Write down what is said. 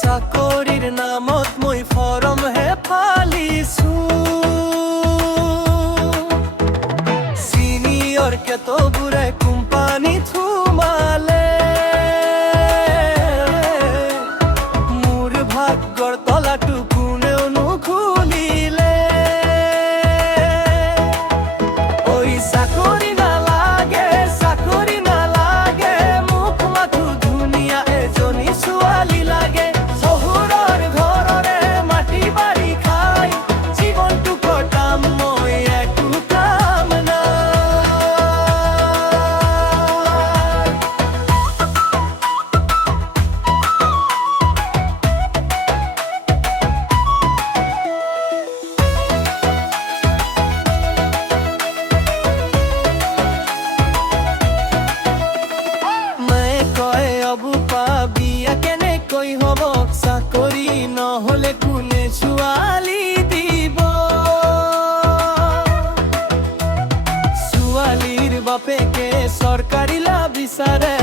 চাকৰিৰ নামত মই ফৰমহে ফালিছো। চিনিয়ৰ কেতবোৰে কোম্পানীত সোমালে, মোৰ ভাগ্যৰ তলাটো কোনেও নুখুলিলে। ঐ চাকৰি নালাগে, চাকৰি নালাগে, মোক মাথো ধুনীয়া এজনী ছোৱালী লাগে। চহৰৰ ঘৰৰে মাটি বাৰী খাই জীৱনটো কটাম মই, একো কাম নাই। মায়ে কয় অবুপা বিয়া কেনেকৈ হ'ব, চাকৰি নহ'লে কোনে ছোৱালী দিব। ছোৱালীৰ বাপেকে চৰকাৰী লাভ বিচাৰে,